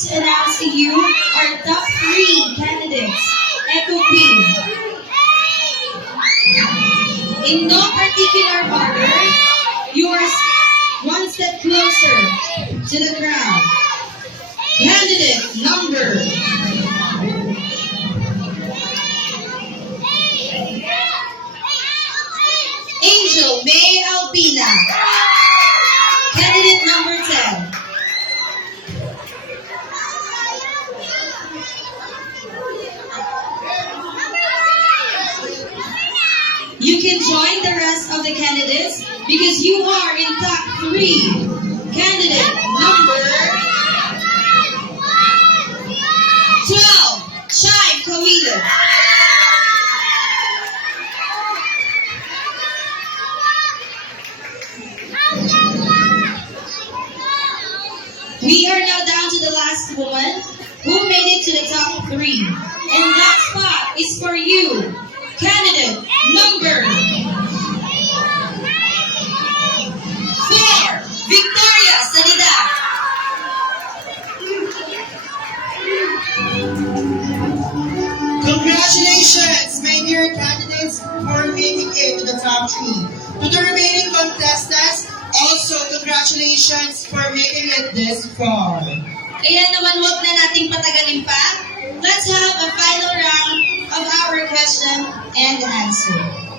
Announce to you our top 3 candidates. Echo Queen. In no particular order, yours one step closer to the crown. Candidate number Angel May Alpina. Candidate number 10. You can join the rest of the candidates because you are in top 3. Candidate number 12, Chai Kawilo. We are now down to the last woman who made it to the top 3. And that spot is for you. Candidate number 4, Victoria Sanida. Congratulations, my dear candidates, for making it to the top 3. To the remaining contestants, also congratulations for making it this far. Kaya naman huwag na nating patagalin pa. Let's have a final round of our question and answer.